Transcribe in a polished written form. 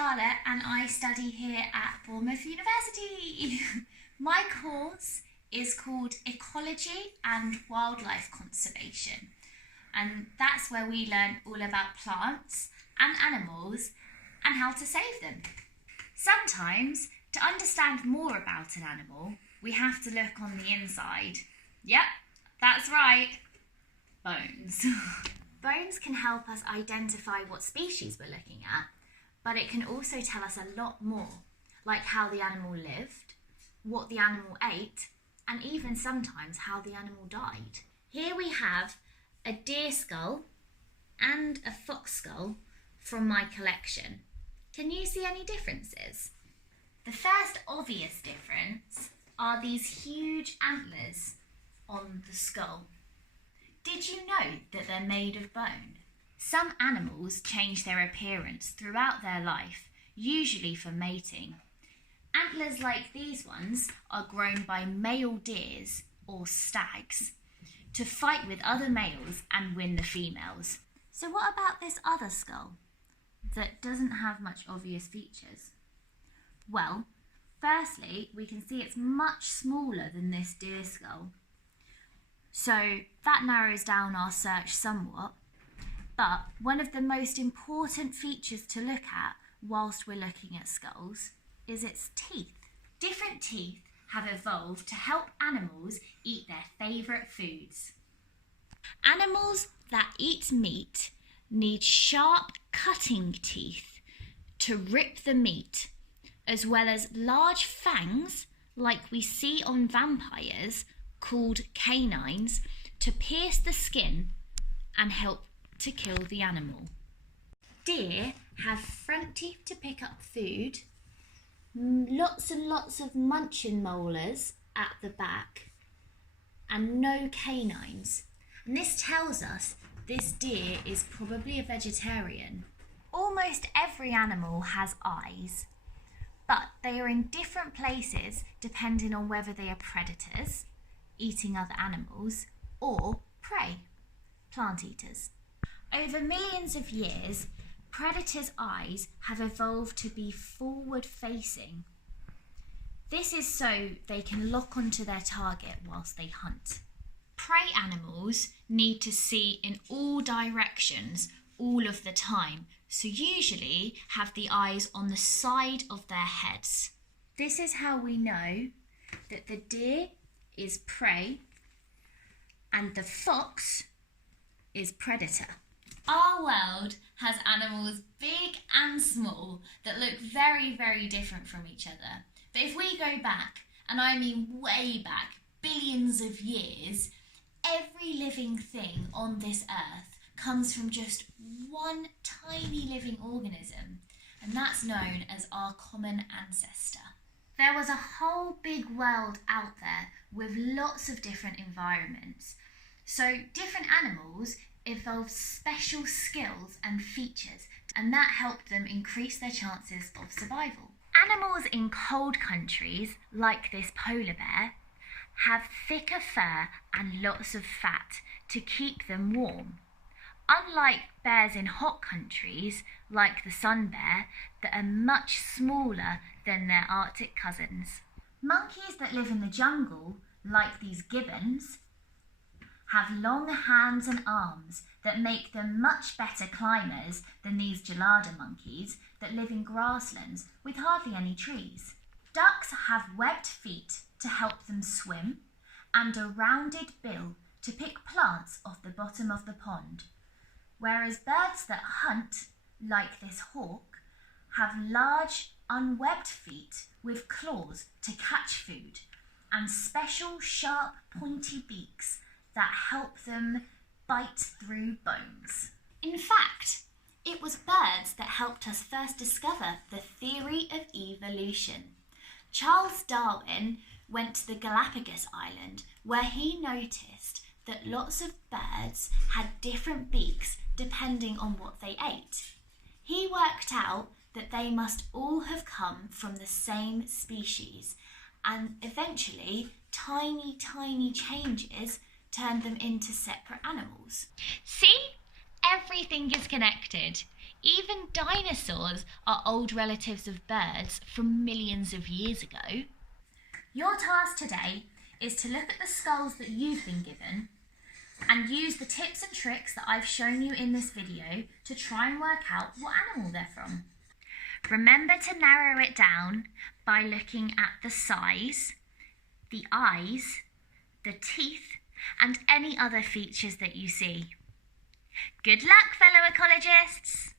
Charlotte and I study here at Bournemouth University. My course is called Ecology and Wildlife Conservation, and that's where we learn all about plants and animals and how to save them. Sometimes, to understand more about an animal, we have to look on the inside. Yep, that's right, bones. Bones can help us identify what species we're looking at, but it can also tell us a lot more, like how the animal lived, what the animal ate, and even sometimes how the animal died. Here we have a deer skull and a fox skull from my collection. Can you see any differences? The first obvious difference are these huge antlers on the skull. Did you know that they're made of bone? Some animals change their appearance throughout their life, usually for mating. Antlers like these ones are grown by male deers or stags to fight with other males and win the females. So what about this other skull that doesn't have much obvious features? Well, firstly, we can see it's much smaller than this deer skull. So that narrows down our search somewhat. But one of the most important features to look at whilst we're looking at skulls is its teeth. Different teeth have evolved to help animals eat their favourite foods. Animals that eat meat need sharp cutting teeth to rip the meat, as well as large fangs like we see on vampires called canines to pierce the skin and help to kill the animal. Deer have front teeth to pick up food, lots and lots of munching molars at the back, and no canines. And this tells us this deer is probably a vegetarian. Almost every animal has eyes, but they are in different places depending on whether they are predators, eating other animals, or prey, plant eaters. Over millions of years, predators' eyes have evolved to be forward-facing. This is so they can lock onto their target whilst they hunt. Prey animals need to see in all directions all of the time, so usually have the eyes on the side of their heads. This is how we know that the deer is prey and the fox is predator. Our world has animals big and small that look very, very different from each other. But if we go back, and I mean way back, billions of years, every living thing on this earth comes from just one tiny living organism, and that's known as our common ancestor. There was a whole big world out there with lots of different environments. So different animals evolved special skills and features, and that helped them increase their chances of survival. Animals in cold countries, like this polar bear, have thicker fur and lots of fat to keep them warm. Unlike bears in hot countries, like the sun bear, that are much smaller than their Arctic cousins. Monkeys that live in the jungle, like these gibbons, have long hands and arms that make them much better climbers than these gelada monkeys that live in grasslands with hardly any trees. Ducks have webbed feet to help them swim and a rounded bill to pick plants off the bottom of the pond, whereas birds that hunt, like this hawk, have large unwebbed feet with claws to catch food and special sharp pointy beaks that help them bite through bones. In fact, it was birds that helped us first discover the theory of evolution. Charles Darwin went to the Galapagos Island where he noticed that lots of birds had different beaks depending on what they ate. He worked out that they must all have come from the same species, and eventually tiny changes turned them into separate animals. See? Everything is connected. Even dinosaurs are old relatives of birds from millions of years ago. Your task today is to look at the skulls that you've been given and use the tips and tricks that I've shown you in this video to try and work out what animal they're from. Remember to narrow it down by looking at the size, the eyes, the teeth, and any other features that you see. Good luck, fellow ecologists!